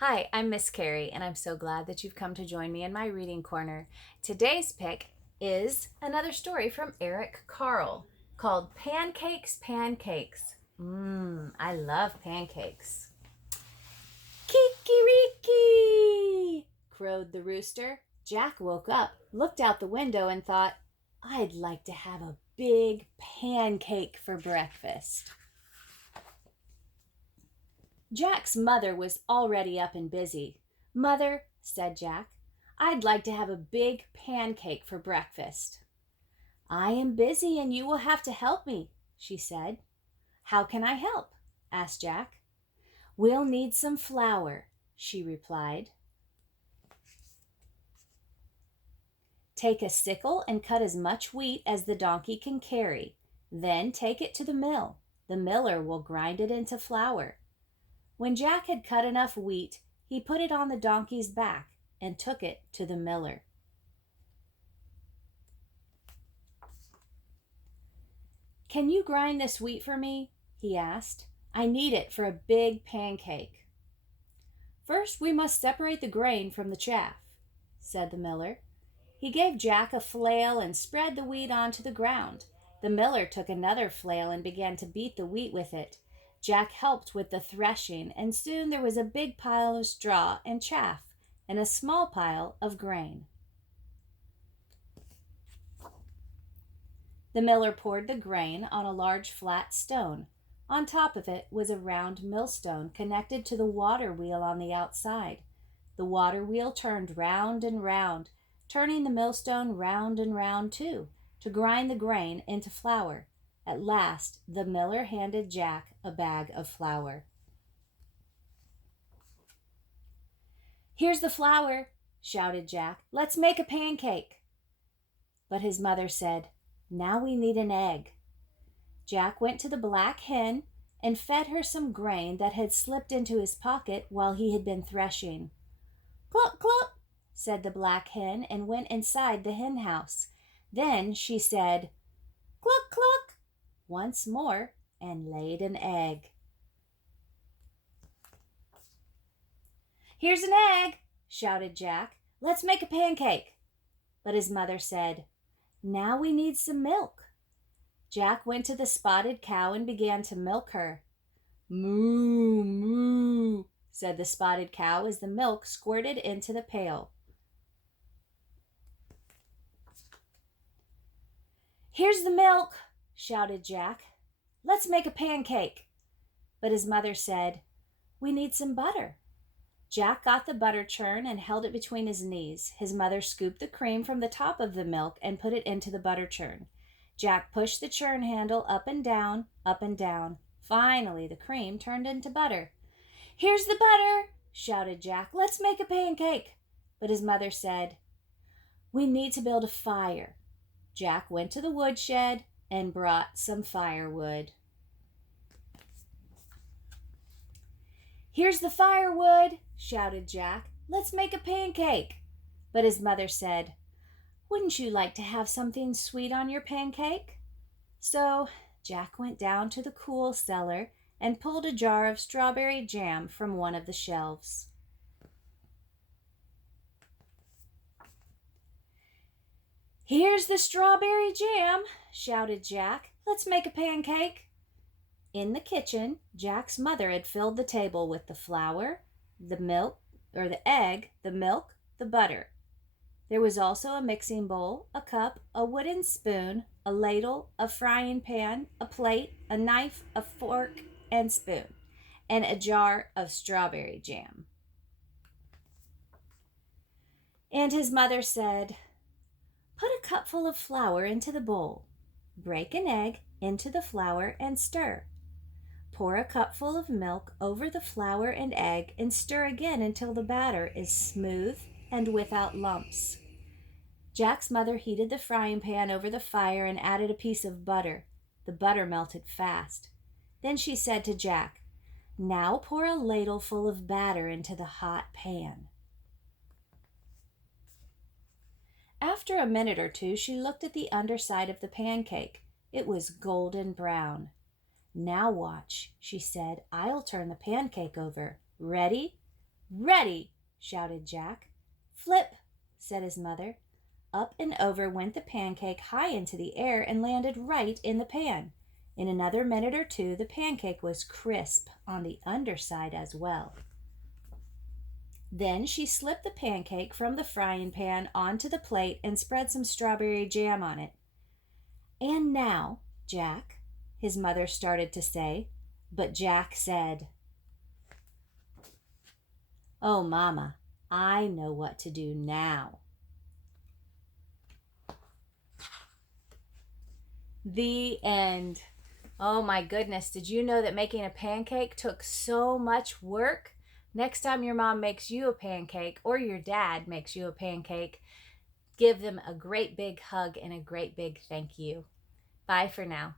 Hi, I'm Miss Carrie, and I'm so glad that you've come to join me in my reading corner. Today's pick is another story from Eric Carle called Pancakes, Pancakes. I love pancakes. Kikiriki! Crowed the rooster. Jack woke up, looked out the window, and thought, I'd like to have a big pancake for breakfast. Jack's mother was already up and busy. Mother, said Jack, I'd like to have a big pancake for breakfast. I am busy and you will have to help me, she said. How can I help? Asked Jack. We'll need some flour, she replied. Take a sickle and cut as much wheat as the donkey can carry. Then take it to the mill. The miller will grind it into flour. When Jack had cut enough wheat, he put it on the donkey's back and took it to the miller. Can you grind this wheat for me? He asked. I need it for a big pancake. First, we must separate the grain from the chaff, said the miller. He gave Jack a flail and spread the wheat onto the ground. The miller took another flail and began to beat the wheat with it. Jack helped with the threshing, and soon there was a big pile of straw and chaff and a small pile of grain. The miller poured the grain on a large flat stone. On top of it was a round millstone connected to the water wheel on the outside. The water wheel turned round and round, turning the millstone round and round too, to grind the grain into flour. At last, the miller handed Jack a bag of flour. Here's the flour, shouted Jack. Let's make a pancake. But his mother said, Now we need an egg. Jack went to the black hen and fed her some grain that had slipped into his pocket while he had been threshing. Cluck, cluck, said the black hen and went inside the hen house. Then she said, Cluck, cluck, once more and laid an egg. Here's an egg, shouted Jack. Let's make a pancake. But his mother said, Now we need some milk. Jack went to the spotted cow and began to milk her. Moo, moo, said the spotted cow as the milk squirted into the pail. Here's the milk, shouted Jack. Let's make a pancake. But his mother said, We need some butter. Jack got the butter churn and held it between his knees. His mother scooped the cream from the top of the milk and put it into the butter churn. Jack pushed the churn handle up and down, up and down. Finally, the cream turned into butter. Here's the butter, shouted Jack. Let's make a pancake. But his mother said, We need to build a fire. Jack went to the woodshed and brought some firewood. Here's the firewood, shouted Jack. Let's make a pancake. But his mother said, Wouldn't you like to have something sweet on your pancake? So Jack went down to the cool cellar and pulled a jar of strawberry jam from one of the shelves. Here's the strawberry jam, shouted Jack. Let's make a pancake. In the kitchen, Jack's mother had filled the table with the flour, the milk, or the egg, the milk, the butter. There was also a mixing bowl, a cup, a wooden spoon, a ladle, a frying pan, a plate, a knife, a fork and spoon, and a jar of strawberry jam. And his mother said, Put a cupful of flour into the bowl. Break an egg into the flour and stir. Pour a cupful of milk over the flour and egg and stir again until the batter is smooth and without lumps. Jack's mother heated the frying pan over the fire and added a piece of butter. The butter melted fast. Then she said to Jack, Now pour a ladleful of batter into the hot pan. After a minute or two, she looked at the underside of the pancake. It was golden brown. Now watch, she said. I'll turn the pancake over. Ready? Ready, shouted Jack. Flip, said his mother. Up and over went the pancake high into the air and landed right in the pan. In another minute or two, the pancake was crisp on the underside as well. Then she slipped the pancake from the frying pan onto the plate and spread some strawberry jam on it. And now, Jack, his mother started to say, but Jack said, "Oh, Mama, I know what to do now." The end. Oh my goodness, did you know that making a pancake took so much work? Next time your mom makes you a pancake or your dad makes you a pancake, give them a great big hug and a great big thank you. Bye for now.